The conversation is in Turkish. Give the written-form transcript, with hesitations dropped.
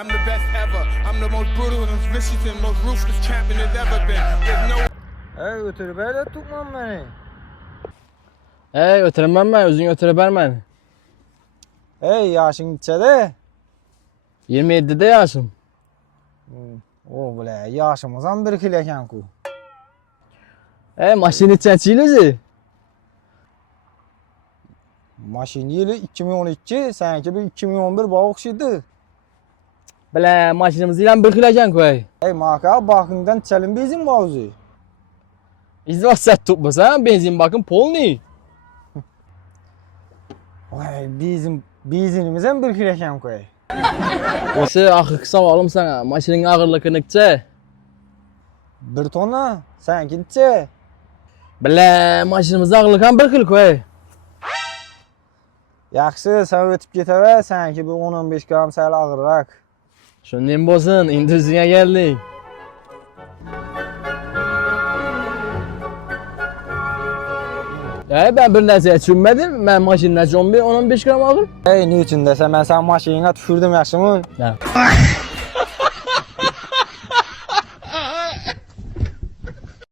I'm the best ever. I'm the most brutal and vicious and most ruthless champion there's ever been. There's no Ey götürüp öyle tutmam beni. Ötürmem ben, özün ötürüber ben. Ey yaşın içede. 27'de yaşım. O bile yaşımızdan bir kileken ku. Maşin içençiyle Maşin yılı 2012, seninki bir 2011 bağıkşıydı. Bile maşinimizi ilan bir kileken koy. Ey maka bakımdan çelin bezin bağızı. İzvah set tutmasa benzin bakın polni. Vay benzinimizden bir kileken koy. Osı ahı kısa oğlum sana. Maşinin ağırlıkı nıkça. Bir tona, seninki içe. Bile maşinimizde ağırlıkan bir kil koy. Yaxşı, sen ötüp geteve, seninki bir 10-15 gram səhəl ağırrak. Şundan bozun, indi üzüne geldik. Ben bir nəsə düşünmədim. Mən maşinlə 15 gram ağır. Ey, ne üçün desə, mən sən maşinine düşürdüm yaşımı. Hə.